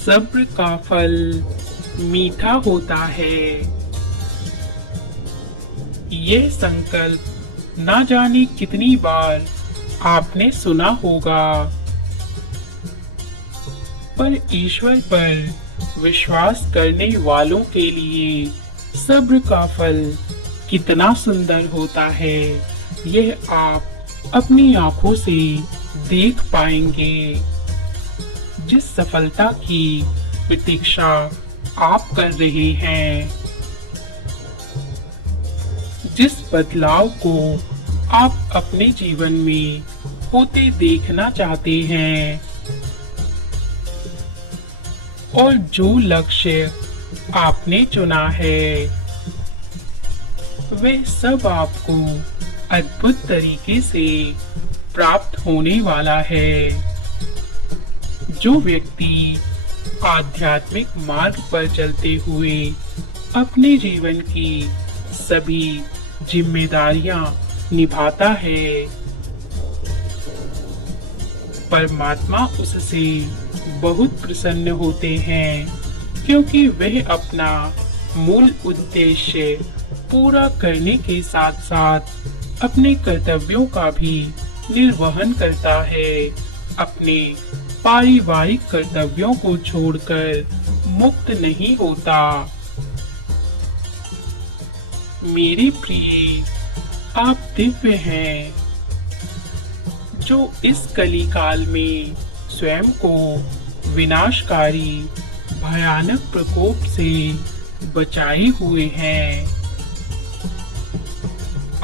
सब्र का फल मीठा होता है। यह संकल्प ना जाने कितनी बार आपने सुना होगा, पर ईश्वर पर विश्वास करने वालों के लिए सब्र का फल कितना सुंदर होता है, यह आप अपनी आंखों से देख पाएंगे। जिस सफलता की प्रतीक्षा आप कर रहे हैं, जिस बदलाव को आप अपने जीवन में होते देखना चाहते हैं, और जो लक्ष्य आपने चुना है, वह सब आपको अद्भुत तरीके से प्राप्त होने वाला है। जो व्यक्ति आध्यात्मिक मार्ग पर चलते हुए अपने जीवन की सभी जिम्मेदारियां निभाता है, परमात्मा उससे बहुत प्रसन्न होते हैं, क्योंकि वह अपना मूल उद्देश्य पूरा करने के साथ साथ अपने कर्तव्यों का भी निर्वहन करता है। अपने पारिवारिक कर्तव्यों को छोड़कर मुक्त नहीं होता। मेरे प्रिय, आप दिव्य हैं, जो इस कलिकाल में स्वयं को विनाशकारी भयानक प्रकोप से बचाए हुए हैं।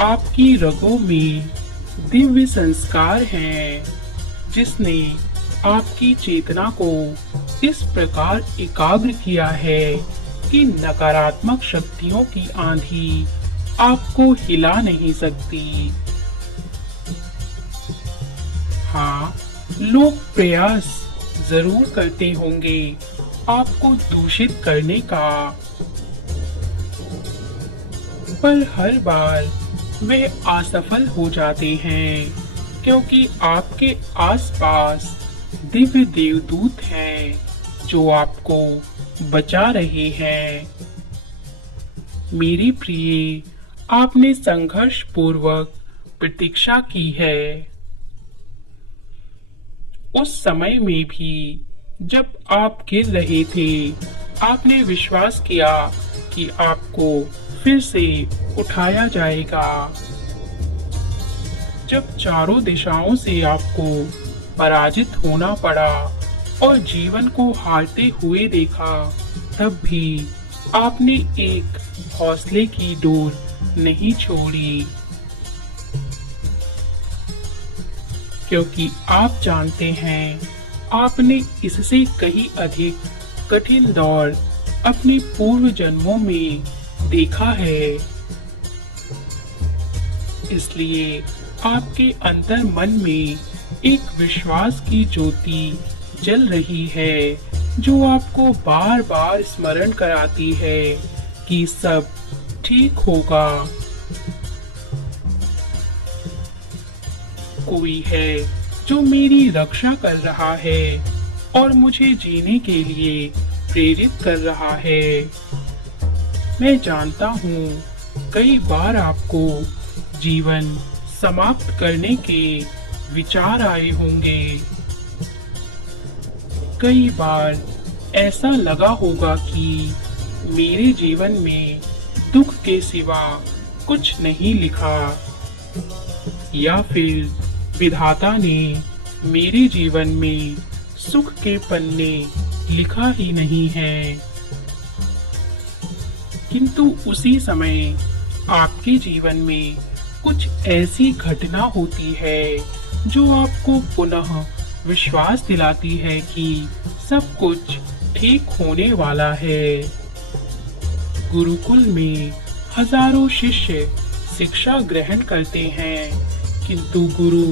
आपकी रगों में दिव्य संस्कार हैं, जिसने आपकी चेतना को इस प्रकार एकाग्र किया है कि नकारात्मक शक्तियों की आंधी आपको हिला नहीं सकती। हाँ, लोग प्रयास जरूर करते होंगे आपको दूषित करने का, पर हर बार वह असफल हो जाते हैं, क्योंकि आपके आसपास दिव्य देवदूत हैं जो आपको बचा रहे हैं। मेरी प्रिय, आपने संघर्ष पूर्वक प्रतीक्षा की है। उस समय में भी जब आप गिर रहे थे, आपने विश्वास किया कि आपको फिर से उठाया जाएगा। जब चारों दिशाओं से आपको पराजित होना पड़ा और जीवन को हारते हुए देखा, तब भी आपने एक हौसले की डोर नहीं छोड़ी, क्योंकि आप जानते हैं आपने इससे कहीं अधिक कठिन दौर अपने पूर्व जन्मों में देखा है। इसलिए आपके अंतर मन में एक विश्वास की ज्योति जल रही है, जो आपको बार बार स्मरण कराती है कि सब ठीक होगा। कोई है जो मेरी रक्षा कर रहा है और मुझे जीने के लिए प्रेरित कर रहा है। मैं जानता हूँ कई बार आपको जीवन समाप्त करने के विचार आए होंगे। कई बार ऐसा लगा होगा कि मेरे जीवन में दुख के सिवा कुछ नहीं लिखा, या फिर विधाता ने मेरे जीवन में सुख के पन्ने लिखा ही नहीं है। किंतु उसी समय आपके जीवन में कुछ ऐसी घटना होती है जो आपको पुनः विश्वास दिलाती है कि सब कुछ ठीक होने वाला है। गुरुकुल में हजारों शिष्य शिक्षा ग्रहण करते हैं, किंतु गुरु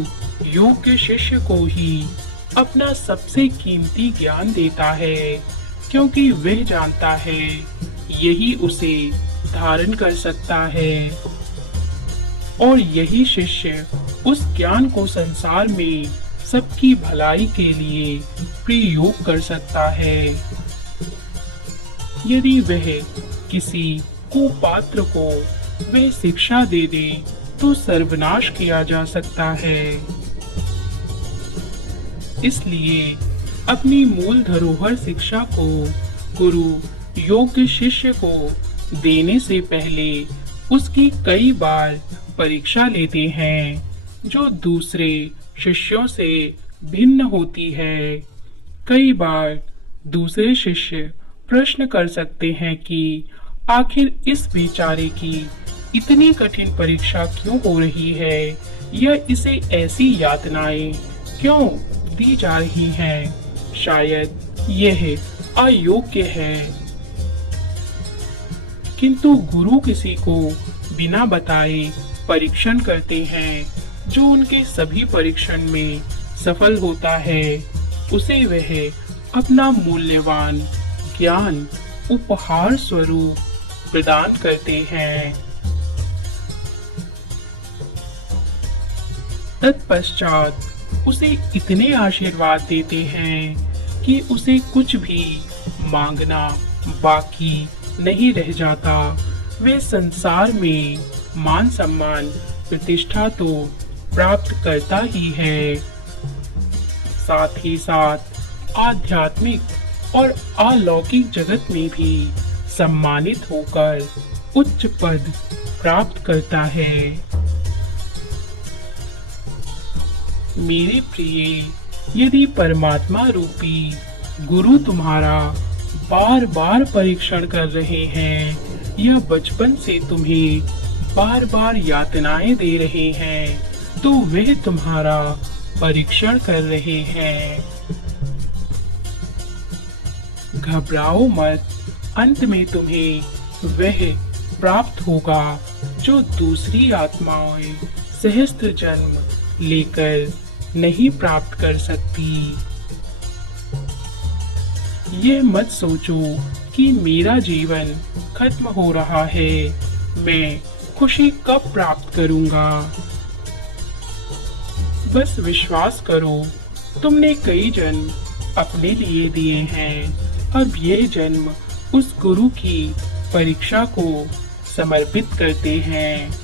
योग्य शिष्य को ही अपना सबसे कीमती ज्ञान देता है, क्योंकि वह जानता है यही उसे धारण कर सकता है, और यही शिष्य उस ज्ञान को संसार में सबकी भलाई के लिए प्रयोग कर सकता है। यदि वह किसी कुपात्र को वह शिक्षा दे दे तो सर्वनाश किया जा सकता है। इसलिए अपनी मूल धरोहर शिक्षा को गुरु योग्य शिष्य को देने से पहले उसकी कई बार परीक्षा लेते हैं, जो दूसरे शिष्यों से भिन्न होती है। कई बार दूसरे शिष्य प्रश्न कर सकते हैं कि आखिर इस बेचारे की इतनी कठिन परीक्षा क्यों हो रही है, या इसे ऐसी यातनाएं क्यों दी जा रही हैं? शायद यह अयोग्य है। किंतु गुरु किसी को बिना बताए परीक्षण करते हैं। जो उनके सभी परीक्षण में सफल होता है, उसे वह अपना मूल्यवान ज्ञान उपहार स्वरूप प्रदान करते हैं। तत्पश्चात उसे इतने आशीर्वाद देते हैं कि उसे कुछ भी मांगना बाकी नहीं रह जाता। वे संसार में मान सम्मान प्रतिष्ठा तो प्राप्त करता ही है, साथ ही साथ आध्यात्मिक और अलौकिक जगत में भी सम्मानित होकर उच्च पद प्राप्त करता है। मेरे प्रिय, यदि परमात्मा रूपी गुरु तुम्हारा बार बार परीक्षण कर रहे हैं या बचपन से तुम्हें बार बार यातनाएं दे रहे हैं, तो वे तुम्हारा परीक्षण कर रहे हैं। घबराओ मत, अंत में तुम्हें वह प्राप्त होगा जो दूसरी आत्माएं सहस्त्र जन्म लेकर नहीं प्राप्त कर सकती। यह मत सोचो कि मेरा जीवन खत्म हो रहा है, मैं खुशी कब प्राप्त करूंगा। बस विश्वास करो, तुमने कई जन्म अपने लिए दिए हैं। अब यह जन्म उस गुरु की परीक्षा को समर्पित करते हैं।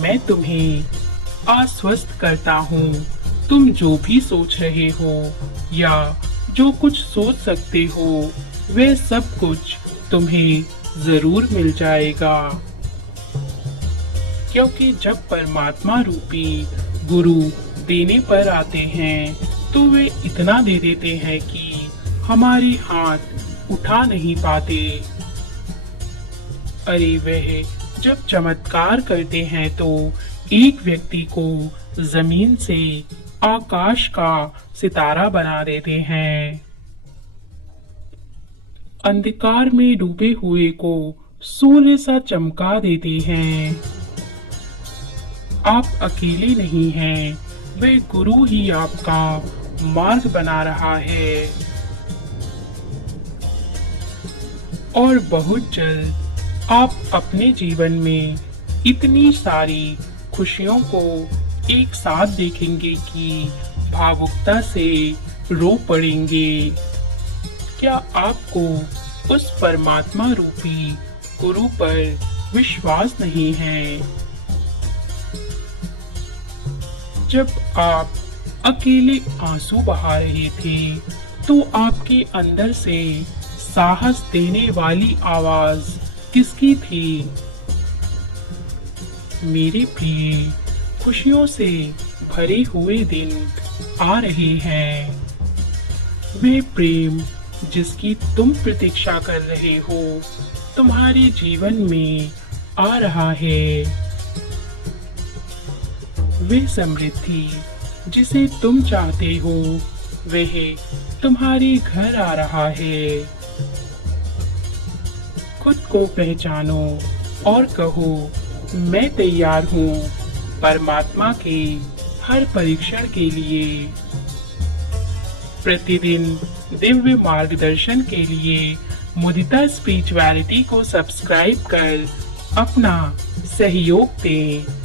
मैं तुम्हें आश्वस्त करता हूँ, तुम जो भी सोच रहे हो या जो कुछ सोच सकते हो, वह सब कुछ तुम्हें जरूर मिल जाएगा। क्योंकि जब परमात्मा रूपी गुरु देने पर आते हैं, तो वे इतना दे देते हैं कि हमारे हाथ उठा नहीं पाते। अरे वह जब चमत्कार करते हैं तो एक व्यक्ति को जमीन से आकाश का सितारा बना देते हैं। अंधकार में डूबे हुए को सूर्य सा चमका देते हैं। आप अकेले नहीं हैं, वह गुरु ही आपका मार्ग बना रहा है। और बहुत जल्द आप अपने जीवन में इतनी सारी खुशियों को एक साथ देखेंगे कि भावुकता से रो पड़ेंगे। क्या आपको उस परमात्मा रूपी गुरु पर विश्वास नहीं है? जब आप अकेले आंसू बहा रहे थे, तो आपके अंदर से साहस देने वाली आवाज किसकी थी? मेरे प्रिय, खुशियों से भरे हुए दिन आ रहे हैं। वे प्रेम जिसकी तुम प्रतीक्षा कर रहे हो, तुम्हारे जीवन में आ रहा है। वे समृद्धि जिसे तुम चाहते हो, वह तुम्हारे घर आ रहा है। खुद को पहचानो और कहो, मैं तैयार हूँ परमात्मा के हर परीक्षण के लिए। प्रतिदिन दिव्य मार्गदर्शन के लिए मुदिता स्पिरिचुअलिटी को सब्सक्राइब कर अपना सहयोग दें।